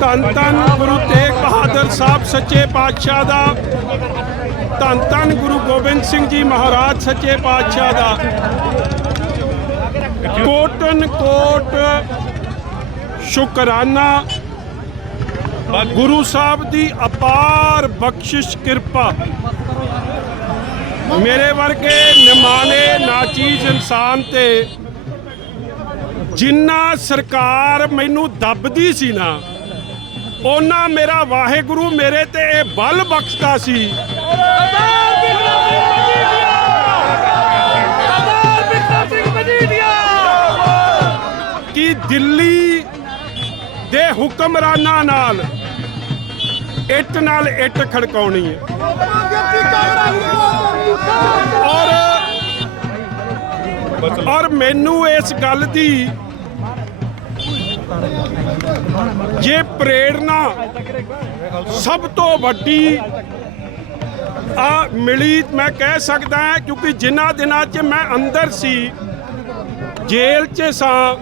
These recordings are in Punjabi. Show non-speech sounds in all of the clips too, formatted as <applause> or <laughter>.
ਧੰਨ ਧੰਨ ਗੁਰੂ ਤੇਗ ਬਹਾਦਰ ਸਾਹਿਬ ਸੱਚੇ ਪਾਤਸ਼ਾਹ ਦਾ। ਧੰਨ ਧੰਨ ਗੁਰੂ ਗੋਬਿੰਦ ਸਿੰਘ ਜੀ ਮਹਾਰਾਜ ਸੱਚੇ ਪਾਤਸ਼ਾਹ ਦਾ। ਕੋਟਨ ਕੋਟ ਸ਼ੁਕਰਾਨਾ। ਗੁਰੂ ਸਾਹਿਬ ਦੀ ਅਪਾਰ ਬਖਸ਼ਿਸ਼ ਕਿਰਪਾ। ਮੇਰੇ ਵਰਗੇ ਨਿਮਾਨੇ, ਨਾਚੀਜ਼ ਇਨਸਾਨ ਤੇ ਜਿੰਨਾ ਸਰਕਾਰ ਮੈਨੂੰ ਦੱਬਦੀ ਸੀ ਨਾ ਉਹਨਾਂ ਮੇਰਾ ਵਾਹਿਗੁਰੂ ਮੇਰੇ ਤੇ ਇਹ ਬਲ ਬਖਸ਼ਦਾ ਸੀ। ਕਿ ਦਿੱਲੀ ਦੇ ਹੁਕਮਰਾਨਾਂ ਨਾਲ ਇੱਟ ਨਾਲ ਇੱਟ ਖੜਕਾਉਣੀ ਹੈ। ਔਰ ਔਰ ਮੈਨੂੰ ਇਸ ਗੱਲ ਦੀ ਜੇ ਪ੍ਰੇਰਣਾ ਸਭ ਤੋਂ ਵੱਡੀ ਆ ਮਿਲੀ, ਮੈਂ ਕਹਿ ਸਕਦਾ ਹਾਂ, ਕਿਉਂਕਿ ਜਿਨ੍ਹਾਂ ਦਿਨਾਂ 'ਚ ਮੈਂ ਅੰਦਰ ਸੀ, ਜੇਲ੍ਹ 'ਚ ਸਾਂ,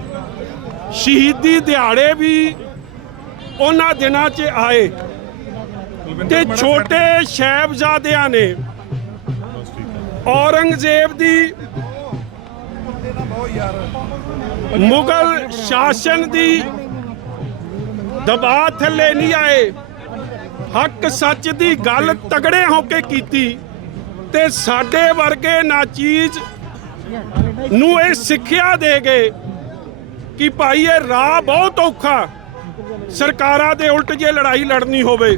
ਸ਼ਹੀਦੀ ਦਿਹਾੜੇ ਵੀ ਉਹਨਾਂ ਦਿਨਾਂ 'ਚ ਆਏ। ਤੇ ਛੋਟੇ ਸ਼ਹਿਬਜ਼ਾਦਿਆਂ ਨੇ ਔਰੰਗਜ਼ੇਬ ਦੀ ਮੁਗਲ ਸ਼ਾਸਨ ਦੀ ਦਬਾਅ ਥੱਲੇ ਨਹੀਂ ਆਏ। ਹੱਕ ਸੱਚ ਦੀ ਗੱਲ ਤਗੜੇ ਹੋ ਕੇ ਕੀਤੀ ਤੇ ਸਾਡੇ ਵਰਗੇ ਨਾਚੀਜ਼ ਨੂੰ ਇਹ ਸਿੱਖਿਆ ਦੇ ਗਏ ਕਿ ਭਾਈ ਇਹ ਰਾਹ ਬਹੁਤ ਔਖਾ, ਸਰਕਾਰਾਂ ਦੇ ਉਲਟ ਜੇ ਲੜਾਈ ਲੜਨੀ ਹੋਵੇ।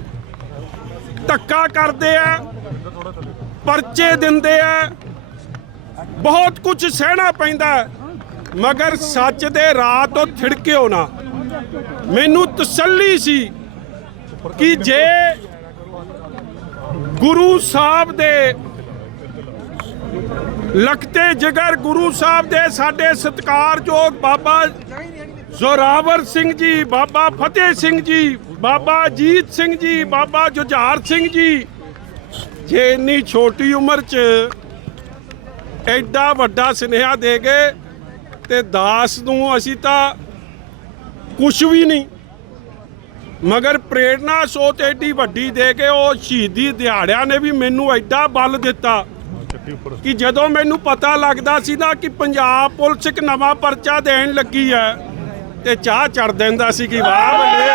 ਧੱਕਾ ਕਰਦੇ ਆ, ਪਰਚੇ ਦਿੰਦੇ ਆ ਬਹੁਤ ਕੁਝ ਸਹਿਣਾ ਪੈਂਦਾ ਮਗਰ ਸੱਚ ਦੇ ਰਾਹ ਤੋਂ ਥਿੜਕਿਓ ਨਾ। ਮੈਨੂੰ ਤਸੱਲੀ ਸੀ ਕਿ ਜੇ ਗੁਰੂ ਸਾਹਿਬ ਦੇ ਲਖਤੇ ਜਗਰ ਗੁਰੂ ਸਾਹਿਬ ਦੇ ਸਾਡੇ ਸਤਿਕਾਰਯੋਗ ਬਾਬਾ ਜ਼ੋਰਾਵਰ ਸਿੰਘ ਜੀ, ਬਾਬਾ ਫਤਿਹ ਸਿੰਘ ਜੀ, ਬਾਬਾ ਜੀਤ ਸਿੰਘ ਜੀ, ਬਾਬਾ ਜੁਝਾਰ ਸਿੰਘ ਜੀ, ਜੇ ਇੰਨੀ ਛੋਟੀ ਉਮਰ 'ਚ ਐਡਾ ਵੱਡਾ ਸੁਨੇਹਾ ਦੇ ਗਏ ਤੇ ਦਾਸ ਨੂੰ ਅਸੀਂ ਤਾਂ ਕੁਝ ਵੀ ਨਹੀਂ। ਮਗਰ ਪ੍ਰੇਰਣਾ ਸੋਚ ਐਡੀ ਵੱਡੀ ਦੇ ਕੇ ਉਹ ਸ਼ਹੀਦੀ ਦਿਹਾੜਿਆਂ ਨੇ ਵੀ ਮੈਨੂੰ ਐਡਾ ਬਲ ਦਿੱਤਾ ਕਿ ਜਦੋਂ ਮੈਨੂੰ ਪਤਾ ਲੱਗਦਾ ਸੀ ਨਾ ਕਿ ਪੰਜਾਬ ਪੁਲਿਸ ਇੱਕ ਨਵਾਂ ਪਰਚਾ ਦੇਣ ਲੱਗੀ ਹੈ ਤੇ ਚਾਹ ਚੜ ਦਿੰਦਾ ਸੀ ਕਿ ਵਾਹ ਬੱਲੇ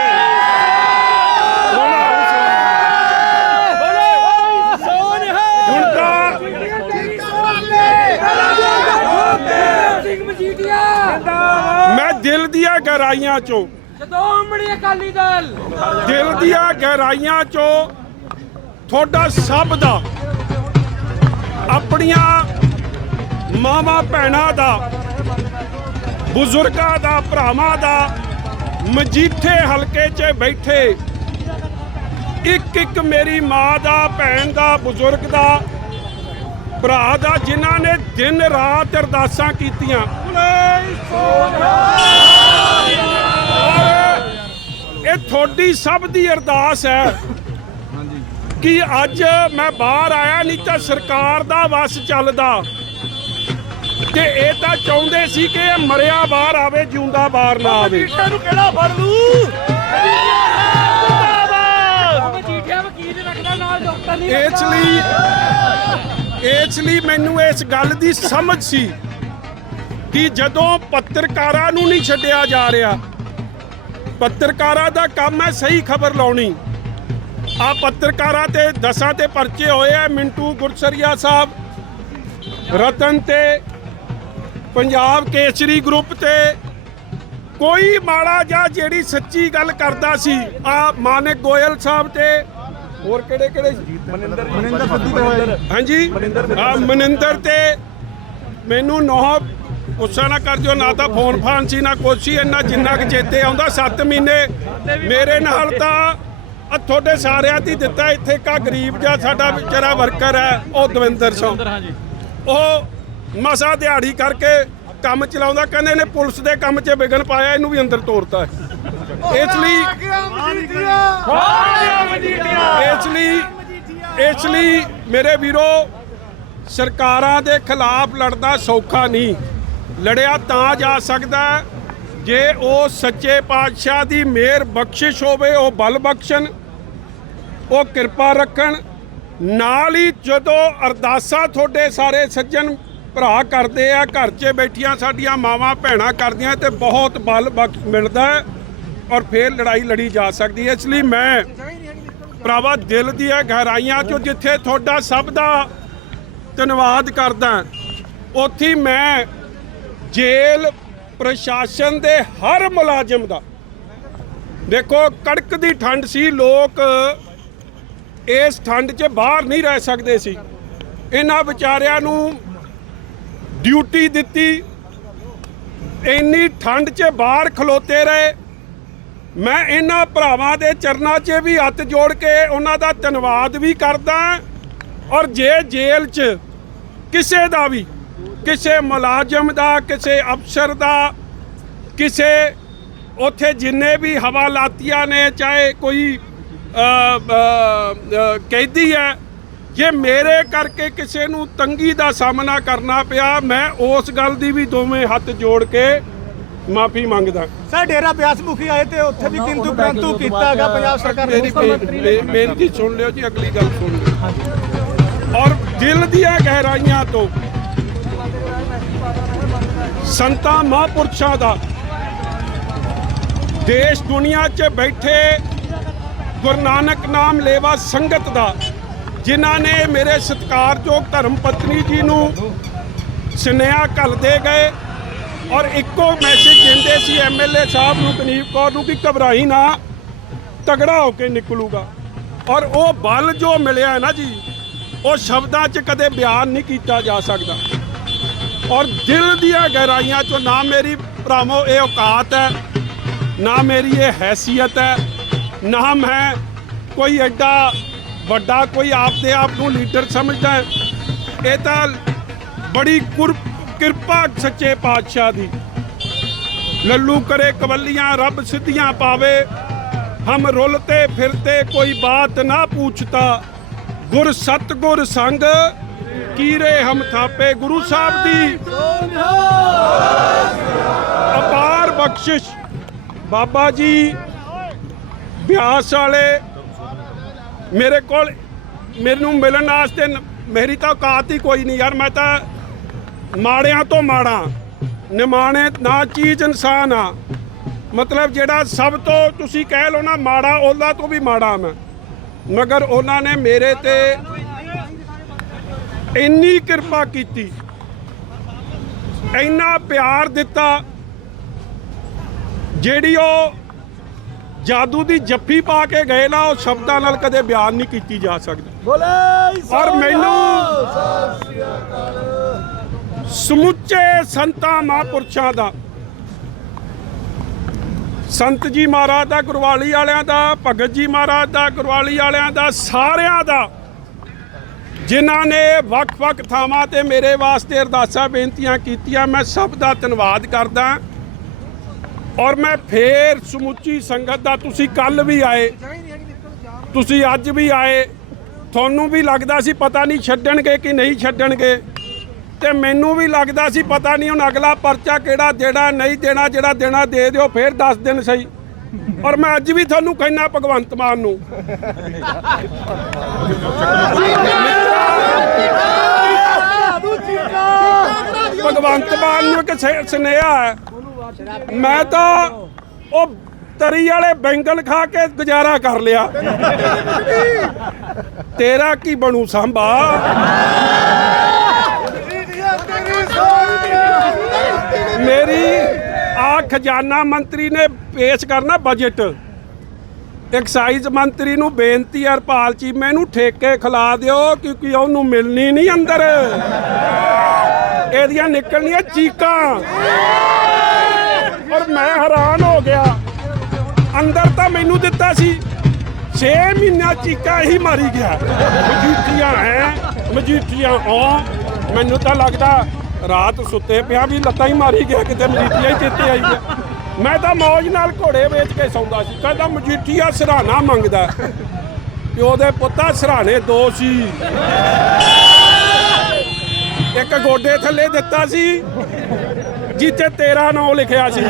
ਹੁਣ ਤਾਂ ਸਿੰਘ ਮਜੀਠੀਆ ਮੈਂ ਦਿਲ ਦੀਆਂ ਗਹਿਰਾਈਆਂ ਚੋਂ। ਜਦੋਂ ਅੰਮੜੀ ਅਕਾਲੀ ਦਲ। ਦਿਲ ਦੀਆਂ ਗਹਿਰਾਈਆਂ ਚੋਂ ਤੁਹਾਡਾ ਸਭ ਦਾ ਆਪਣੀਆਂ ਮਾਵਾਂ ਭੈਣਾਂ ਦਾ ਬਜ਼ੁਰਗਾਂ ਦਾ ਭਰਾਵਾਂ ਦਾ ਮਜੀਠੇ ਹਲਕੇ 'ਚ ਬੈਠੇ ਇੱਕ ਇੱਕ ਮੇਰੀ ਮਾਂ ਦਾ ਭੈਣ ਦਾ ਬਜ਼ੁਰਗ ਦਾ ਭਰਾ ਦਾ ਜਿਨ੍ਹਾਂ ਨੇ ਦਿਨ ਰਾਤ ਅਰਦਾਸਾਂ ਕੀਤੀਆਂ। ਇਹ ਤੁਹਾਡੀ ਸਭ ਦੀ ਅਰਦਾਸ ਹੈ। ਕਿ ਅੱਜ ਮੈਂ ਬਾਹਰ ਆਇਆ ਨਹੀਂ ਤਾਂ ਸਰਕਾਰ ਦਾ ਵਸ ਚੱਲਦਾ। ਤੇ ਇਹ ਤਾਂ ਚਾਹੁੰਦੇ ਸੀ ਕਿ ਇਹ ਮਰਿਆ ਬਾਹਰ ਆਵੇ ਜਿਉਂਦਾ ਬਾਹਰ ਨਾ ਆਵੇ। ਨੂੰ ਕਿਹੜਾ ਫੜ ਲੂ ਮਜੀਠੀਆ ਵਕੀਲ ਰੱਖਦਾ ਨਾਲ ਡਾਕਟਰ ਨਹੀਂ ਇਸ ਲਈ ਇਸ ਲਈ ਮੈਨੂੰ ਇਸ ਗੱਲ ਦੀ ਸਮਝ ਸੀ ਕਿ ਜਦੋਂ ਪੱਤਰਕਾਰਾਂ ਨੂੰ ਨਹੀਂ ਛੱਡਿਆ ਜਾ ਰਿਹਾ ਪੱਤਰਕਾਰਾਂ ਦਾ ਕੰਮ ਹੈ ਸਹੀ ਖਬਰ ਲਾਉਣੀ। ਆ ਪੱਤਰਕਾਰਾਂ ਤੇ ਦਸਾਂ ਤੇ ਪਰਚੇ ਹੋਏ ਆ ਮਿੰਟੂ ਗੁਰਸਰੀਆ ਸਾਹਿਬ। ਰਤਨ ਤੇ ਪੰਜਾਬ ਕੇਸਰੀ ਗਰੁੱਪ ਤੇ ਕੋਈ ਮਾੜਾ ਜਾਂ ਜਿਹੜੀ ਸੱਚੀ ਗੱਲ ਕਰਦਾ ਸੀ ਆ ਮਾਨਕ ਗੋਇਲ ਸਾਹਿਬ ਤੇ। ਹੋਰ ਕਿਹੜੇ ਕਿਹੜੇ? ਹਾਂਜੀ। ਆ ਮਨਿੰਦਰ ਤੇ ਮੈਨੂੰ ਨੋਹ ਗੁੱਸਾ ਨਾ ਕਰ ਦਿਓ ਨਾ ਤਾਂ ਫੋਨ ਫਾਨ ਸੀ ਨਾ ਕੁਛ ਸੀ ਇੰਨਾ ਜਿੰਨਾ ਕਿ ਚੇਤੇ ਆਉਂਦਾ 7 ਮਹੀਨੇ ਮੇਰੇ ਨਾਲ ਤਾਂ ਆ ਤੁਹਾਡੇ ਸਾਰਿਆਂ ਦੀ ਦਿੱਤਾ ਇੱਥੇ ਕਾ ਗਰੀਬ ਜਿਹਾ ਸਾਡਾ ਵਿਚਾਰਾ ਵਰਕਰ ਹੈ ਉਹ ਦਵਿੰਦਰ ਸਿੰਘ। ਉਹ ਮਸਾ ਦਿਹਾੜੀ ਕਰਕੇ ਕੰਮ ਚਲਾਉਂਦਾ ਕਹਿੰਦੇ ਨੇ ਪੁਲਿਸ ਦੇ ਕੰਮ 'ਚ ਵਿਗਨ ਪਾਇਆ ਇਹਨੂੰ ਵੀ ਅੰਦਰ ਤੋਰਤਾ। ਇਸ ਲਈ ਇਸ ਲਈ ਇਸ ਲਈ ਮੇਰੇ ਵੀਰੋ ਸਰਕਾਰਾਂ ਦੇ ਖਿਲਾਫ ਲੜਨਾ ਸੌਖਾ ਨਹੀਂ। ਲੜਿਆ ਤਾਂ ਜਾ ਸਕਦਾ ਜੇ ਉਹ ਸੱਚੇ ਪਾਤਸ਼ਾਹ ਦੀ ਮਿਹਰ ਬਖਸ਼ਿਸ਼ ਹੋਵੇ, ਉਹ ਬਲ ਬਖਸ਼ਣ, ਉਹ ਕਿਰਪਾ ਰੱਖਣ। ਨਾਲ ਹੀ ਜਦੋਂ ਅਰਦਾਸਾਂ ਤੁਹਾਡੇ ਸਾਰੇ ਸੱਜਣ ਭਰਾ ਕਰਦੇ ਆ, ਘਰ 'ਚ ਬੈਠੀਆਂ ਸਾਡੀਆਂ ਮਾਵਾਂ ਭੈਣਾਂ ਕਰਦੀਆਂ ਤੇ ਬਹੁਤ ਬਲ ਬਖਸ਼ ਮਿਲਦਾ ਔਰ ਫੇਰ ਲੜਾਈ ਲੜੀ ਜਾ ਸਕਦੀ ਹੈ। ਇਸ ਲਈ ਮੈਂ ਭਰਾਵਾ ਦਿਲ ਦੀਆਂ ਗਹਿਰਾਈਆਂ 'ਚੋਂ ਜਿੱਥੇ ਤੁਹਾਡਾ ਸਭ ਦਾ ਧੰਨਵਾਦ ਕਰਦਾ, ਉੱਥੇ ਮੈਂ ਜੇਲ੍ਹ ਪ੍ਰਸ਼ਾਸਨ ਦੇ ਹਰ ਮੁਲਾਜ਼ਮ ਦਾ। ਦੇਖੋ ਕੜਕ ਦੀ ਠੰਡ ਸੀ, ਲੋਕ ਇਸ ਠੰਡ 'ਚ ਬਾਹਰ ਨਹੀਂ ਰਹਿ ਸਕਦੇ ਸੀ। ਇਹਨਾਂ ਵਿਚਾਰਿਆਂ ਨੂੰ ਡਿਊਟੀ ਦਿੱਤੀ। ਇੰਨੀ ਠੰਡ 'ਚ ਬਾਹਰ ਖਲੋਤੇ ਰਹੇ। ਮੈਂ ਇਹਨਾਂ ਭਰਾਵਾਂ ਦੇ ਚਰਨਾਂ 'ਚ ਵੀ ਹੱਥ ਜੋੜ ਕੇ ਉਹਨਾਂ ਦਾ ਧੰਨਵਾਦ ਵੀ ਕਰਦਾ ਔਰ ਜੇ ਜੇਲ੍ਹ 'ਚ ਕਿਸੇ ਦਾ ਵੀ ਕਿਸੇ ਮੁਲਾਜ਼ਮ ਦਾ ਕਿਸੇ ਅਫਸਰ ਦਾ ਕਿਸੇ ਉੱਥੇ ਜਿੰਨੇ ਵੀ ਹਵਾਲਾਤੀਆਂ ਨੇ ਚਾਹੇ ਕੋਈ ਕੈਦੀ ਹੈ ਜੇ ਮੇਰੇ ਕਰਕੇ ਕਿਸੇ ਨੂੰ ਤੰਗੀ ਦਾ ਸਾਹਮਣਾ ਕਰਨਾ ਪਿਆ ਮੈਂ ਉਸ ਗੱਲ ਦੀ ਵੀ ਦੋਵੇਂ ਹੱਥ ਜੋੜ ਕੇ ਮਾਫੀ ਮੰਗਦਾ। ਸਰ ਡੇਰਾ ਬਿਆਸ ਮੁਖੀ ਆਏ ਤੇ ਉੱਥੇ ਵੀ ਕਿੰਤੂ ਪ੍ਰੰਤੂ ਕੀਤਾ ਹੈਗਾ ਪੰਜਾਬ ਸਰਕਾਰ ਨੇ ਬੇਨਤੀ ਸੁਣ ਲਿਓ ਜੀ ਅਗਲੀ ਗੱਲ ਸੁਣ ਲਿਓ। ਔਰ ਦਿਲ ਦੀਆਂ ਗਹਿਰਾਈਆਂ ਤੋਂ ਸੰਤਾਂ ਮਹਾਂਪੁਰਸ਼ਾਂ ਦਾ। ਦੇਸ਼ ਦੁਨੀਆ 'ਚ ਬੈਠੇ ਗੁਰੂ ਨਾਨਕ ਨਾਮ ਲੇਵਾ ਸੰਗਤ ਦਾ, ਜਿਨ੍ਹਾਂ ਨੇ ਮੇਰੇ ਸਤਿਕਾਰਯੋਗ ਧਰਮ ਪਤਨੀ ਜੀ ਨੂੰ ਸੁਨੇਹਾ ਘੱਲਦੇ ਗਏ ਔਰ ਇੱਕੋ ਮੈਸੇਜ ਦਿੰਦੇ ਸੀ ਐਮਐਲਏ ਸਾਹਿਬ ਨੂੰ ਕਨੀਪ ਕੌਰ ਨੂੰ ਕਿ ਘਬਰਾਈ ਨਾ, ਤਗੜਾ ਹੋ ਕੇ ਨਿਕਲੂਗਾ। ਔਰ ਉਹ ਬਲ ਜੋ ਮਿਲਿਆ ਨਾ ਜੀ, ਉਹ ਸ਼ਬਦਾਂ 'ਚ ਕਦੇ ਬਿਆਨ ਨਹੀਂ ਕੀਤਾ ਜਾ ਸਕਦਾ। ਔਰ ਦਿਲ ਦੀਆਂ ਗਹਿਰਾਈਆਂ 'ਚੋਂ ਨਾ ਮੇਰੀ ਭਰਾਵੋ ਇਹ ਔਕਾਤ ਹੈ, ਨਾ ਮੇਰੀ ਇਹ ਹੈਸੀਅਤ ਹੈ, ਨਾ ਮੈਂ ਕੋਈ ਐਡਾ ਵੱਡਾ ਕੋਈ ਆਪਦੇ ਆਪ ਨੂੰ ਲੀਡਰ ਸਮਝਦਾ ਇਹ ਤਾਂ ਬੜੀ ਕਿਰਪਾ ਸੱਚੇ ਪਾਤਸ਼ਾਹ ਦੀ। ਲੱਲੂ ਕਰੇ ਕਵੱਲੀਆਂ, ਰੱਬ ਸਿੱਧੀਆਂ ਪਾਵੇ। ਹਮ ਰੁਲਤੇ ਫਿਰਤੇ ਕੋਈ ਬਾਤ ਨਾ ਪੁੱਛਤਾ। ਗੁਰ ਸਤਗੁਰ ਸੰਗ ਕੀਰੇ ਹਮ ਥਾਪੇ ਗੁਰੂ ਸਾਹਿਬ ਦੀ? ਅਪਾਰ ਬਖਸ਼ਿਸ਼। ਬਾਬਾ ਜੀ, ਬਿਆਸ ਵਾਲੇ, ਮੇਰੇ ਕੋਲ ਮੈਨੂੰ ਮਿਲਣ ਵਾਸਤੇ ਮੇਰੀ ਤਾਂ ਔਕਾਤ ਹੀ ਕੋਈ ਨਹੀਂ ਯਾਰ, ਮੈਂ ਤਾਂ ਮਾੜਿਆਂ ਤੋਂ ਮਾੜਾ, ਨਿਮਾਣੇ ਨਾ ਚੀਜ਼ ਇਨਸਾਨ ਆ। ਮਤਲਬ ਜਿਹੜਾ ਸਭ ਤੋਂ ਤੁਸੀਂ ਕਹਿ ਲਓ ਨਾ, ਮਾੜਾ, ਉਹਦਾ ਤੋਂ ਵੀ ਮਾੜਾ ਮੈਂ। ਮਗਰ ਉਹਨਾਂ ਨੇ ਮੇਰੇ ਤੇ ਇੰਨੀ ਕਿਰਪਾ ਕੀਤੀ ਇੰਨਾ ਪਿਆਰ ਦਿੱਤਾ ਜਿਹੜੀ ਉਹ ਜਾਦੂ ਦੀ ਜੱਫੀ ਪਾ ਕੇ ਗਏ ਨਾ ਉਹ ਸ਼ਬਦਾਂ ਨਾਲ ਕਦੇ ਬਿਆਨ ਨਹੀਂ ਕੀਤੀ ਜਾ ਸਕਦੀ। ਬੋਲੇ ਔਰ ਮੈਨੂੰ ਸਮੁੱਚੇ ਸੰਤਾਂ ਮਹਾਂਪੁਰਸ਼ਾਂ ਦਾ ਸੰਤ ਜੀ ਮਹਾਰਾਜ ਦਾ ਗੁਰਵਾਲੀ ਵਾਲਿਆਂ ਦਾ ਭਗਤ ਜੀ ਮਹਾਰਾਜ ਦਾ ਗੁਰਵਾਲੀ ਵਾਲਿਆਂ ਦਾ ਸਾਰਿਆਂ ਦਾ ਜਿਨ੍ਹਾਂ ਨੇ ਵੱਖ-ਵੱਖ ਥਾਵਾਂ ਤੇ ਮੇਰੇ ਵਾਸਤੇ ਅਰਦਾਸਾਂ ਬੇਨਤੀਆਂ ਕੀਤੀਆਂ, ਮੈਂ ਸਭ ਦਾ ਧੰਨਵਾਦ ਕਰਦਾ। ਔਰ ਮੈਂ ਫੇਰ ਸਮੁੱਚੀ ਸੰਗਤ ਦਾ, ਤੁਸੀਂ ਕੱਲ ਵੀ ਆਏ, ਤੁਸੀਂ ਅੱਜ ਵੀ ਆਏ, ਤੁਹਾਨੂੰ ਵੀ ਲੱਗਦਾ ਸੀ ਪਤਾ ਨਹੀਂ ਛੱਡਣਗੇ ਕਿ ਨਹੀਂ ਛੱਡਣਗੇ। ਤੇ ਮੈਨੂੰ ਵੀ ਲੱਗਦਾ ਸੀ ਪਤਾ ਨਹੀਂ ਹੁਣ ਅਗਲਾ ਪਰਚਾ ਕਿਹੜਾ ਦੇਣਾ, ਨਹੀਂ ਦੇਣਾ, ਜਿਹੜਾ ਦੇਣਾ ਦੇ ਦਿਓ, ਫੇਰ 10 ਦਿਨ ਸਹੀ। ਔਰ ਮੈਂ ਅੱਜ ਵੀ ਤੁਹਾਨੂੰ ਕਹਿਣਾ ਭਗਵੰਤ ਮਾਨ ਨੂੰ। ਭਗਵੰਤ ਮਾਨ ਨੂੰ ਇੱਕ ਸੇ- ਸੁਨੇਹਾ ਹੈ। ਮੈਂ ਤਾਂ ਉਹ ਤਰੀ ਵਾਲੇ ਬੈਂਗਲ ਖਾ ਕੇ ਗੁਜ਼ਾਰਾ ਕਰ ਲਿਆ। ਤੇਰਾ ਕੀ ਬਣੂ ਸਾਂਭਾ? ਮੇਰੀ ਆ ਖਜ਼ਾਨਾ ਮੰਤਰੀ ਨੇ ਪੇਸ਼ ਕਰਨਾ ਬਜਟ ਐਕਸਾਈਜ਼ ਮੰਤਰੀ ਨੂੰ ਬੇਨਤੀ ਹੈ ਹਰਪਾਲ ਜੀ, ਮੈਨੂੰ ਠੇਕੇ ਖਿਲਾ ਦਿਓ ਕਿਉਂਕਿ ਉਹਨੂੰ ਮਿਲਣੀ ਨਹੀਂ ਅੰਦਰ। ਇਹਦੀਆਂ ਨਿਕਲਣੀਆਂ ਚੀਕਾਂ। ਔਰ ਮੈਂ ਹੈਰਾਨ ਹੋ ਗਿਆ। ਅੰਦਰ ਤਾਂ ਮੈਨੂੰ ਦਿੱਤਾ ਸੀ 6 ਮਹੀਨਾ ਚੀਕਾਂ ਹੀ ਮਾਰੀ ਗਿਆ। ਮਜੀਠੀਆਂ ਹੈ, ਮਜੀਠੀਆਂ ਹੋ ਮੈਨੂੰ ਤਾਂ ਲੱਗਦਾ ਰਾਤ ਸੁੱਤੇ ਪਿਆ ਵੀ ਲੱਤਾਂ ਹੀ ਮਾਰੀ ਗਿਆ, ਕਿਤੇ ਮਜੀਠੀਆਂ ਹੀ ਚੇਤੇ ਆਈ ਗਿਆ। ਮੈਂ ਤਾਂ ਮੌਜ ਨਾਲ ਘੋੜੇ ਵੇਚ ਕੇ ਸੌਂਦਾ ਸੀ, ਕਹਿੰਦਾ ਮਜੀਠੀਆ ਸਰਾਣਾ ਮੰਗਦਾ। ਪਿਓ ਦੇ ਪੁੱਤਾ ਸਰਾਣੇ ਦੋ ਸੀ। ਇੱਕ ਗੋਡੇ ਥੱਲੇ ਦਿੱਤਾ ਸੀ, ਜਿੱਥੇ ਤੇਰਾ ਨਾਮ ਲਿਖਿਆ ਸੀ।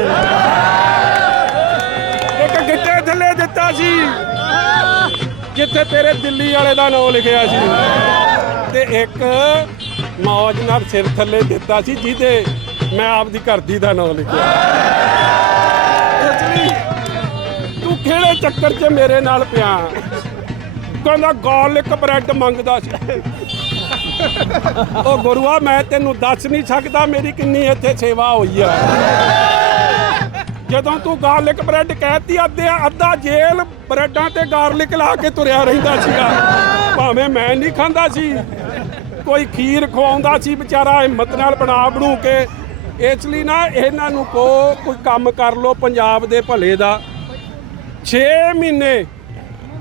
ਇੱਕ ਗਿੱਟੇ ਥੱਲੇ ਦਿੱਤਾ ਸੀ, ਜਿੱਥੇ ਤੇਰੇ ਦਿੱਲੀ ਵਾਲੇ ਦਾ ਨਾਮ ਲਿਖਿਆ ਸੀ। ਤੇ ਇੱਕ ਮੌਜ ਨਾਲ ਸਿਰ ਥੱਲੇ ਦਿੱਤਾ ਸੀ, ਜਿਹਦੇ ਮੈਂ ਆਪਦੀ ਘਰਦੀ ਦਾ ਨਾਮ ਲਿਖਿਆ। ਇਸ ਲਈ ਤੂੰ ਕਿਹੜੇ ਚੱਕਰ 'ਚ ਮੇਰੇ ਨਾਲ ਪਿਆ। ਕਹਿੰਦਾ ਗਾਰਲਿਕ ਬ੍ਰੈਡ ਮੰਗਦਾ ਸੀ। <laughs> ਉਹ ਗੁਰੂਆ, ਮੈਂ ਤੈਨੂੰ ਦੱਸ ਨਹੀਂ ਸਕਦਾ ਮੇਰੀ ਕਿੰਨੀ ਇੱਥੇ ਸੇਵਾ ਹੋਈ ਆ। ਜਦੋਂ ਤੂੰ ਗਾਰਲਿਕ ਬ੍ਰੈਡ ਕਹਿਤੀ, ਅੱਧੇ ਅੱਧਾ ਜੇਲ ਬ੍ਰੈਡਾਂ ਤੇ ਗਾਰਲਿਕ ਲਾ ਕੇ ਤੁਰਿਆ ਰਹਿੰਦਾ ਸੀਗਾ। ਭਾਵੇਂ ਮੈਂ ਨਹੀਂ ਖਾਂਦਾ ਸੀ, ਕੋਈ ਖੀਰ ਖਵਾਉਂਦਾ ਸੀ, ਵਿਚਾਰਾ ਹਿੰਮਤ ਨਾਲ ਬਣਾ ਬਣੂ ਕੇ। ਇਸ ਲਈ ਨਾ ਇਹਨਾਂ ਨੂੰ ਕੋ ਕੋਈ ਕੰਮ ਕਰ ਲੋ ਪੰਜਾਬ ਦੇ ਭਲੇ ਦਾ। 6 ਮਹੀਨੇ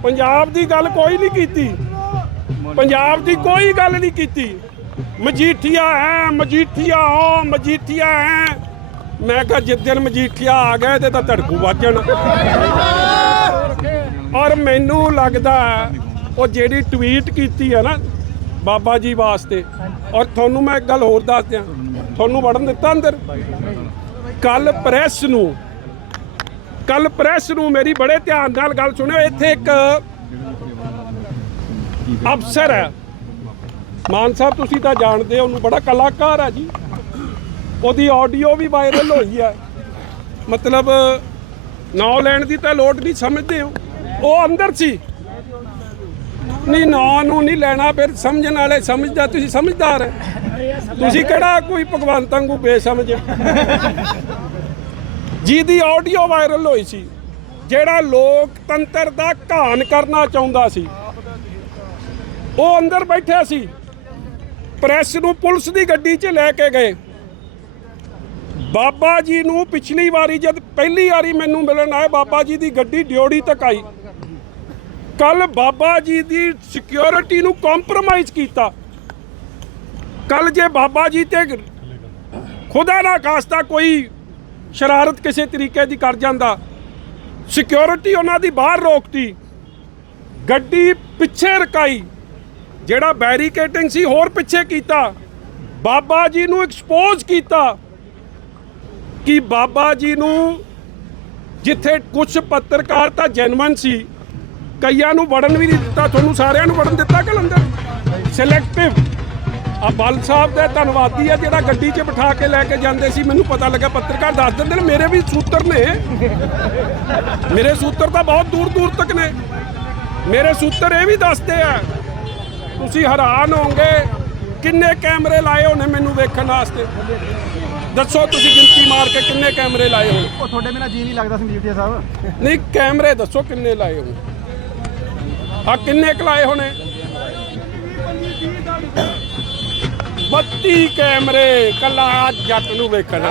ਪੰਜਾਬ ਦੀ ਗੱਲ ਕੋਈ ਨਹੀਂ ਕੀਤੀ। ਪੰਜਾਬ ਦੀ ਕੋਈ ਗੱਲ ਨਹੀਂ ਕੀਤੀ। ਮਜੀਠੀਆ ਹੈ, ਮਜੀਠੀਆ ਹੋ, ਮਜੀਠੀਆ ਹੈ। ਮੈਂ ਕਿਹਾ ਜਿੱਦਣ ਮਜੀਠੀਆ ਆ ਗਿਆ ਤੇ ਤਾਂ ਧੜਕੂ ਵਾਜਣ ਔਰ ਮੈਨੂੰ ਲੱਗਦਾ ਉਹ ਜਿਹੜੀ ਟਵੀਟ ਕੀਤੀ ਹੈ ਨਾ, ਬਾਬਾ ਜੀ ਵਾਸਤੇ, ਔਰ ਤੁਹਾਨੂੰ ਮੈਂ ਇੱਕ ਗੱਲ ਹੋਰ ਦੱਸ ਦਿਆਂ, ਤੁਹਾਨੂੰ ਵੜਨ ਦਿੱਤਾ ਅੰਦਰ? ਕੱਲ ਪ੍ਰੈਸ ਨੂੰ ਕੱਲ ਪ੍ਰੈਸ ਨੂੰ ਮੇਰੀ ਬੜੇ ਧਿਆਨ ਨਾਲ ਗੱਲ ਸੁਣਿਓ, ਇੱਥੇ ਇੱਕ ਅਫਸਰ ਹੈ। ਮਾਨ ਸਾਹਿਬ, ਤੁਸੀਂ ਤਾਂ ਜਾਣਦੇ ਹੋ, ਉਹਨੂੰ ਬੜਾ ਕਲਾਕਾਰ ਹੈ ਜੀ। ਉਹਦੀ ਆਡੀਓ ਵੀ ਵਾਇਰਲ ਹੋਈ ਹੈ। ਮਤਲਬ, ਨਾਂ ਲੈਣ ਦੀ ਤਾਂ ਲੋੜ ਨਹੀਂ, ਸਮਝਦੇ ਹੋ? ਉਹ ਅੰਦਰ ਸੀ। ਨਹੀਂ, ਨਾਂ ਨੂੰ ਨਹੀਂ ਲੈਣਾ, ਫਿਰ ਸਮਝਣ ਵਾਲੇ ਸਮਝਦਾ, ਤੁਸੀਂ ਸਮਝਦਾਰ ਹੈ। ਤੁਸੀਂ ਕਿਹੜਾ ਕੋਈ ਭਗਵੰਤ ਵਾਂਗੂ ਬੇਸਮਝ? ਜਿਹਦੀ ਆਡੀਓ ਵਾਇਰਲ ਹੋਈ ਸੀ, ਜਿਹੜਾ ਲੋਕਤੰਤਰ ਦਾ ਘਾਣ ਕਰਨਾ ਚਾਹੁੰਦਾ ਸੀ। ਉਹ ਅੰਦਰ ਬੈਠਿਆ ਸੀ। ਪ੍ਰੈਸ ਨੂੰ ਪੁਲਿਸ ਦੀ ਗੱਡੀ 'ਚ ਲੈ ਕੇ ਗਏ। ਬਾਬਾ ਜੀ ਨੂੰ ਪਿਛਲੀ ਵਾਰੀ ਜਦ ਪਹਿਲੀ ਵਾਰੀ ਮੈਨੂੰ ਮਿਲਣ ਆਏ, ਬਾਬਾ ਜੀ ਦੀ ਗੱਡੀ ਡਿਓੜੀ ਤੱਕ ਆਈ। ਕੱਲ ਬਾਬਾ ਜੀ ਦੀ ਸਿਕਿਉਰਿਟੀ ਨੂੰ ਕੰਪਰੋਮਾਈਜ਼ ਕੀਤਾ। ਕੱਲ ਜੇ ਬਾਬਾ ਜੀ ਤੇ ਖੁਦਾ ਨਾ ਖਾਸਤਾ ਕੋਈ ਸ਼ਰਾਰਤ ਕਿਸੇ ਤਰੀਕੇ ਦੀ ਕਰ ਜਾਂਦਾ। ਸਿਕਿਉਰਿਟੀ ਉਹਨਾਂ ਦੀ ਬਾਹਰ ਰੋਕਤੀ। ਗੱਡੀ ਪਿੱਛੇ ਰਕਾਈ। ਜਿਹੜਾ ਬੈਰੀਕੇਟਿੰਗ ਸੀ, ਹੋਰ ਪਿੱਛੇ ਕੀਤਾ। ਬਾਬਾ ਜੀ ਨੂੰ ਐਕਸਪੋਜ਼ ਕੀਤਾ ਕਿ ਬਾਬਾ ਜੀ ਨੂੰ ਜਿੱਥੇ ਕੁਝ ਪੱਤਰਕਾਰ ਤਾਂ ਜੈਨੂਇਨ ਸੀ, ਕਈਆਂ ਨੂੰ ਵੜਨ ਵੀ ਨਹੀਂ ਦਿੱਤਾ, ਤੁਹਾਨੂੰ ਸਾਰਿਆਂ ਨੂੰ ਵੜਨ ਦਿੱਤਾ ਕਿ ਸਿਲੈਕਟਿਵ ਆ ਬਲ ਸਾਹਿਬ ਦਾ ਧੰਨਵਾਦੀ ਆ, ਜਿਹੜਾ ਗੱਡੀ 'ਚ ਬਿਠਾ ਕੇ ਲੈ ਕੇ ਜਾਂਦੇ ਸੀ, ਮੈਨੂੰ ਪਤਾ ਲੱਗਾ ਪੱਤਰਕਾਰ ਦੱਸ ਦਿੰਦੇ ਨੇ, ਮੇਰੇ ਵੀ ਸੂਤਰ ਨੇ। ਮੇਰੇ ਸੂਤਰ ਤਾਂ ਬਹੁਤ ਦੂਰ ਦੂਰ ਤੱਕ ਨੇ। ਮੇਰੇ ਸੂਤਰ ਇਹ ਵੀ ਦੱਸਦੇ ਆ ਤੁਸੀਂ ਹੈਰਾਨ ਹੋਵੋਗੇ ਕਿੰਨੇ ਕੈਮਰੇ ਲਾਏ ਹੋਣੇ ਮੈਨੂੰ ਵੇਖਣ ਵਾਸਤੇ। ਦੱਸੋ ਤੁਸੀਂ ਗਿਣਤੀ ਮਾਰ ਕੇ ਕਿੰਨੇ ਕੈਮਰੇ ਲਾਏ ਹੋਣੇ ਉਹ ਤੁਹਾਡੇ ਬਿਨਾ ਜੀ ਨਹੀਂ ਲੱਗਦਾ ਸੰਜੀਵ ਸਾਹਿਬ। ਨਹੀਂ ਕੈਮਰੇ ਦੱਸੋ ਕਿੰਨੇ ਲਾਏ ਹੋਣੇ ਆ ਕਿੰਨੇ ਕੁ ਲਾਏ ਹੋਣੇ? 32 ਕੈਮਰੇ ਕੱਲਾ ਜੱਟ ਨੂੰ ਵੇਖਣਾ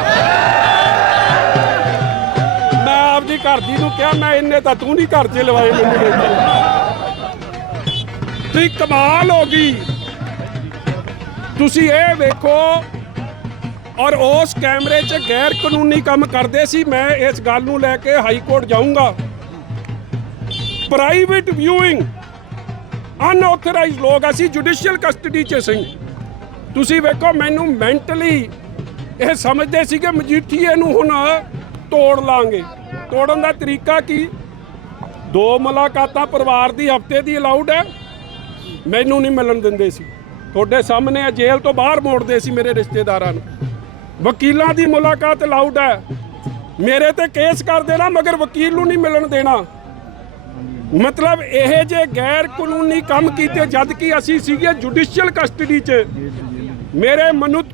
ਮੈਂ ਆਪਦੀ ਘਰ ਦੀ ਨੂੰ ਕਿਹਾ ਮੈਂ ਇੰਨੇ ਤਾਂ ਤੂੰ ਨਹੀਂ ਘਰ 'ਚ ਲਵਾਏ ਮੈਨੂੰ ਤੁਸੀਂ ਕਮਾਲ ਹੋ ਗਈ। ਤੁਸੀਂ ਇਹ ਵੇਖੋ, ਔਰ ਉਸ ਕੈਮਰੇ 'ਚ ਗੈਰ ਕਾਨੂੰਨੀ ਕੰਮ ਕਰਦੇ ਸੀ, ਮੈਂ ਇਸ ਗੱਲ ਨੂੰ ਲੈ ਕੇ ਹਾਈ ਕੋਰਟ ਜਾਊਂਗਾ। ਪ੍ਰਾਈਵੇਟ ਵਿਊਇੰਗ ਅਨਆਥੋਰਾਈਜ਼ਡ ਲੋਕ ਅਸੀਂ ਜੁਡੀਸ਼ੀਅਲ ਕਸਟਡੀ 'ਚ ਸੀ। ਤੁਸੀਂ ਵੇਖੋ, ਮੈਨੂੰ ਮੈਂਟਲੀ ਇਹ ਸਮਝਦੇ ਸੀ ਕਿ ਮਜੀਠੀਏ ਨੂੰ ਹੁਣ ਤੋੜ ਲਾਂਗੇ। ਤੋੜਨ ਦਾ ਤਰੀਕਾ ਕੀ? ਦੋ ਮੁਲਾਕਾਤਾਂ ਪਰਿਵਾਰ ਦੀ, ਹਫ਼ਤੇ ਦੀ ਅਲਾਉਡ ਹੈ। ਮੈਨੂੰ ਨਹੀਂ ਮਿਲਣ ਦਿੰਦੇ ਸੀ। ਤੁਹਾਡੇ ਸਾਹਮਣੇ ਜੇਲ੍ਹ ਤੋਂ ਬਾਹਰ ਮੋੜਦੇ ਸੀ ਮੇਰੇ ਰਿਸ਼ਤੇਦਾਰਾਂ ਨੂੰ। ਵਕੀਲਾਂ ਦੀ ਮੁਲਾਕਾਤ ਅਲਾਉਡ ਹੈ। ਮੇਰੇ ਤੇ ਕੇਸ ਕਰ ਦੇਣਾ, ਮਗਰ ਵਕੀਲ ਨੂੰ ਨਹੀਂ ਮਿਲਣ ਦੇਣਾ। ਮਤਲਬ ਇਹ ਜੇ ਗੈਰ ਕਾਨੂੰਨੀ ਕੰਮ ਕੀਤੇ ਜਦ ਕਿ ਅਸੀਂ ਸੀਗੇ ਜੁਡੀਸ਼ੀਅਲ ਕਸਟਡੀ 'ਚ। ਮੇਰੇ ਮਨੁੱਖ